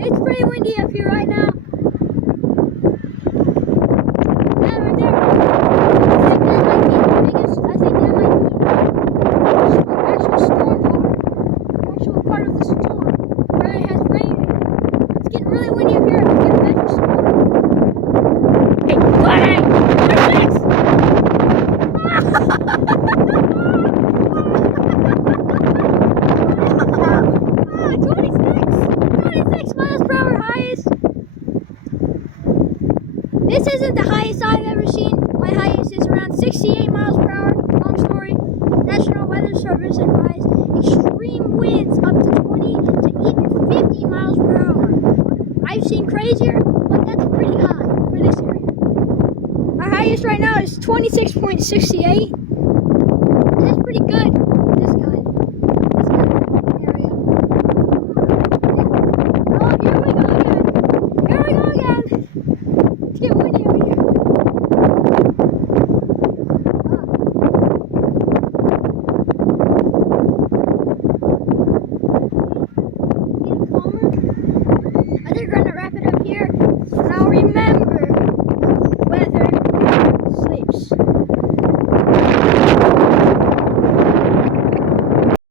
It's pretty windy up here right now. That right there. I think that might be the biggest. I think that might be the actual storm part. Actual part of the storm where it has rain in it. It's getting really windy up here. I'm getting a magic storm. Hey, 26! Ah, 26 miles per hour highest. This isn't the highest I've ever seen. My highest is around 68 miles per hour. Long story. National Weather Service advised extreme winds up to 20 to even 50 miles per hour. I've seen crazier, but that's pretty high for this area. Our highest right now is 26.68.